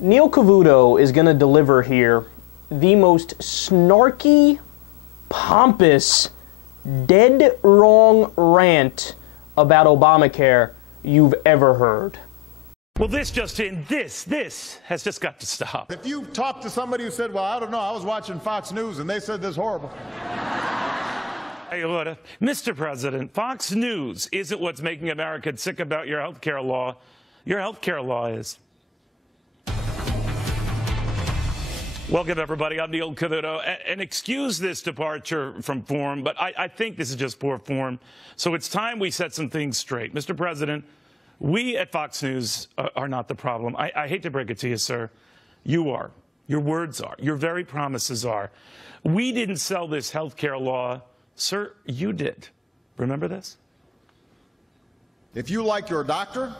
Neil Cavuto is going to deliver here the most snarky, pompous, dead wrong rant about Obamacare you've ever heard. Well, this has just got to stop. If you talk to somebody who said, well, I don't know, I was watching Fox News and they said this horrible. Hey, Mr. President, Fox News isn't what's making Americans sick about your health care law. Your health care law is. Welcome, everybody. I'm Neil Cavuto. And excuse this departure from form, but I think this is just poor form. So it's time we set some things straight. Mr. President, we at Fox News are not the problem. I hate to break it to you, sir. You are. Your words are. Your very promises are. We didn't sell this health care law. Sir, you did. Remember this? If you like your doctor,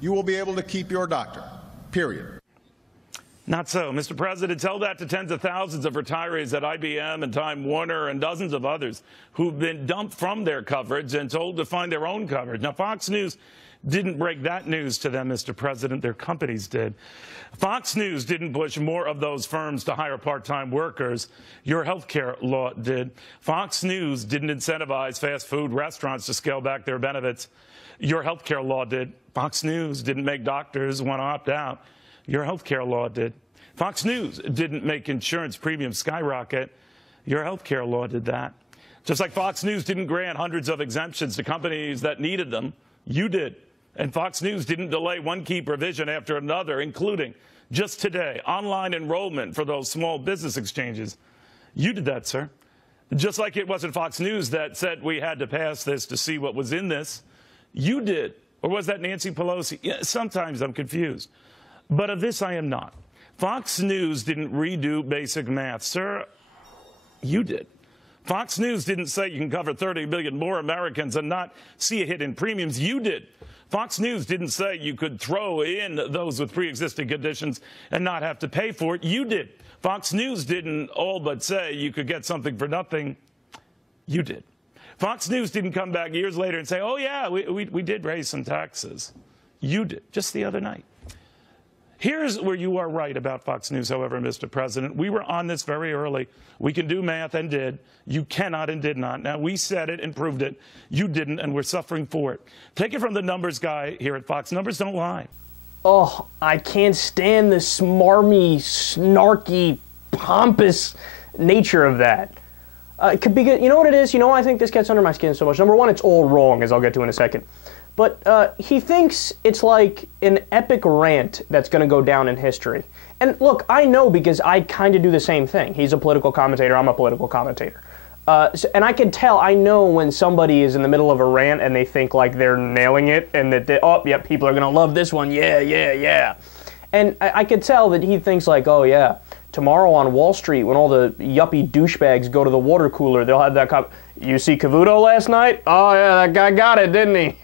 you will be able to keep your doctor, period. Not so. Mr. President, tell that to tens of thousands of retirees at IBM and Time Warner and dozens of others who've been dumped from their coverage and told to find their own coverage. Now, Fox News didn't break that news to them, Mr. President. Their companies did. Fox News didn't push more of those firms to hire part-time workers. Your health care law did. Fox News didn't incentivize fast food restaurants to scale back their benefits. Your health care law did. Fox News didn't make doctors want to opt out. Your health care law did. Fox News didn't make insurance premiums skyrocket. Your health care law did that. Just like Fox News didn't grant hundreds of exemptions to companies that needed them, you did. And Fox News didn't delay one key provision after another, including, just today, online enrollment for those small business exchanges. You did that, sir. Just like it wasn't Fox News that said we had to pass this to see what was in this. You did. Or was that Nancy Pelosi? Yeah, sometimes I'm confused. But of this I am not. Fox News didn't redo basic math. Sir, you did. Fox News didn't say you can cover 30 million more Americans and not see a hit in premiums. You did. Fox News didn't say you could throw in those with pre-existing conditions and not have to pay for it. You did. Fox News didn't all but say you could get something for nothing. You did. Fox News didn't come back years later and say, oh, yeah, we did raise some taxes. You did, just the other night. Here's where you are right about Fox News, however, Mr. President. We were on this very early. We can do math and did. You cannot and did not. Now, we said it and proved it. You didn't, and we're suffering for it. Take it from the numbers guy here at Fox. Numbers don't lie. Oh, I can't stand the smarmy, snarky, pompous nature of that. It could be good. You know what it is? You know why I think this gets under my skin so much? Number one, it's all wrong, as I'll get to in a second. But he thinks it's like an epic rant that's going to go down in history. And look, I know because I kind of do the same thing. He's a political commentator. I'm a political commentator. And I can tell, I know when somebody is in the middle of a rant and they think like they're nailing it and that, oh, yep, people are going to love this one. Yeah, yeah, yeah. And I could tell that he thinks like, oh, yeah, tomorrow on Wall Street when all the yuppie douchebags go to the water cooler, they'll have that you see Cavuto last night? Oh, yeah, that guy got it, didn't he?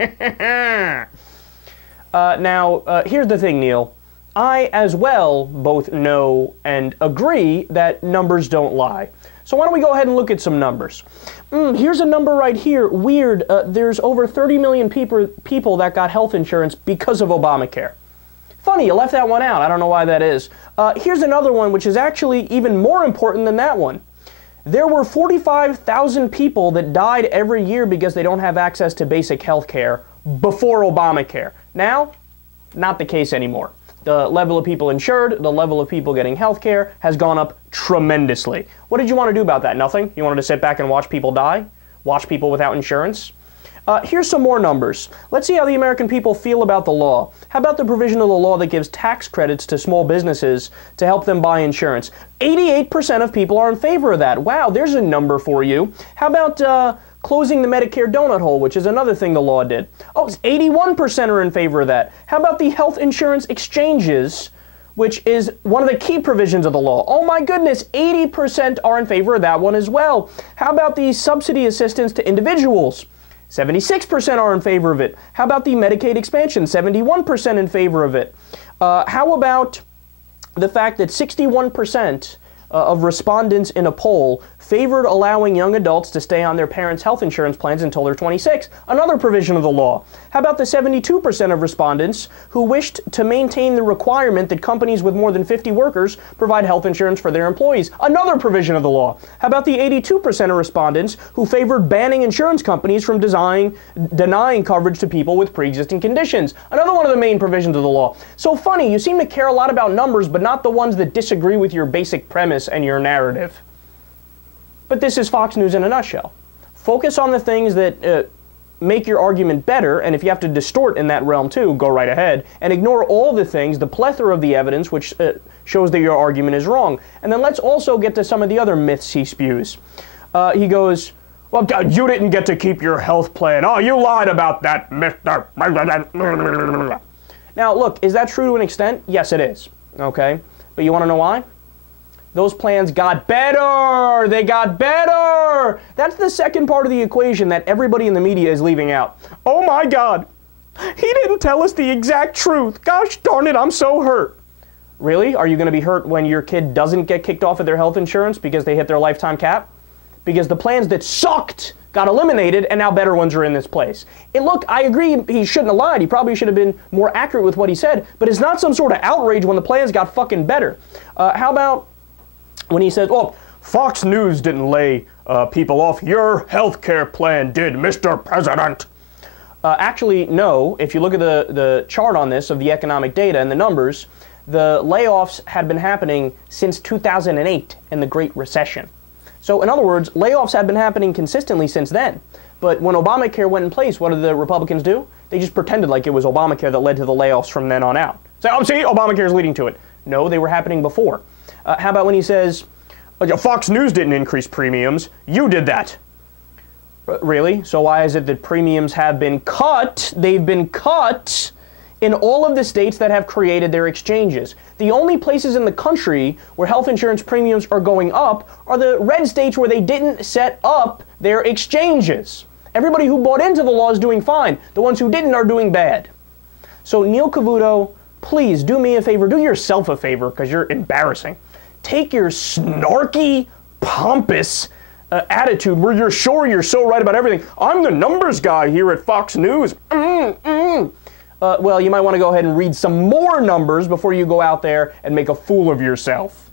Now, here's the thing, Neil. I, as well, both know and agree that numbers don't lie. So why don't we go ahead and look at some numbers. Here's a number right here. Weird. There's over 30 million people that got health insurance because of Obamacare. Funny, you left that one out. I don't know why that is. Here's another one, which is actually even more important than that one. There were 45,000 people that died every year because they don't have access to basic health care before Obamacare. Now, not the case anymore. The level of people insured, the level of people getting health care has gone up tremendously. What did you want to do about that? Nothing? You wanted to sit back and watch people die? Watch people without insurance? Here's some more numbers. Let's see how the American people feel about the law. How about the provision of the law that gives tax credits to small businesses to help them buy insurance? 88% of people are in favor of that. Wow, there's a number for you. How about closing the Medicare donut hole, which is another thing the law did? Oh, 81% are in favor of that. How about the health insurance exchanges, which is one of the key provisions of the law? Oh my goodness, 80% are in favor of that one as well. How about the subsidy assistance to individuals? 76% are in favor of it. How about the Medicaid expansion? 71% in favor of it. How about the fact that 61% of respondents in a poll favored allowing young adults to stay on their parents' health insurance plans until they're 26, another provision of the law. How about the 72% of respondents who wished to maintain the requirement that companies with more than 50 workers provide health insurance for their employees, another provision of the law. How about the 82% of respondents who favored banning insurance companies from denying coverage to people with pre-existing conditions, another one of the main provisions of the law. So funny, you seem to care a lot about numbers, but not the ones that disagree with your basic premise and your narrative. But this is Fox News in a nutshell. Focus on the things that make your argument better, and if you have to distort in that realm too, go right ahead, and ignore all the things, the plethora of the evidence which shows that your argument is wrong. And then let's also get to some of the other myths he spews. He goes, well, you didn't get to keep your health plan. Oh, you lied about that, Mr. Now, look, is that true to an extent? Yes, it is. Okay? But you want to know why? Those plans got better! They got better! That's the second part of the equation that everybody in the media is leaving out. Oh my God! He didn't tell us the exact truth! Gosh darn it, I'm so hurt! Really? Are you going to be hurt when your kid doesn't get kicked off of their health insurance because they hit their lifetime cap? Because the plans that sucked got eliminated and now better ones are in this place. And look, I agree he shouldn't have lied. He probably should have been more accurate with what he said, but it's not some sort of outrage when the plans got fucking better. How about when he says, oh, Fox News didn't lay people off, your healthcare plan did, Mr. President. Actually, no. If you look at the chart on this of the economic data and the numbers, the layoffs had been happening since 2008 in the Great Recession. So in other words, layoffs have been happening consistently since then. But when Obamacare went in place, what did the Republicans do? They just pretended like it was Obamacare that led to the layoffs from then on out. Say, oh, see, Obamacare is leading to it. No, they were happening before. How about when he says, Fox News didn't increase premiums, you did that. Really? So why is it that premiums have been cut? They've been cut in all of the states that have created their exchanges. The only places in the country where health insurance premiums are going up are the red states where they didn't set up their exchanges. Everybody who bought into the law is doing fine. The ones who didn't are doing bad. So Neil Cavuto, please do me a favor, do yourself a favor, because you're embarrassing. Take your snarky, pompous attitude where you're sure you're so right about everything. I'm the numbers guy here at Fox News. Well, you might want to go ahead and read some more numbers before you go out there and make a fool of yourself.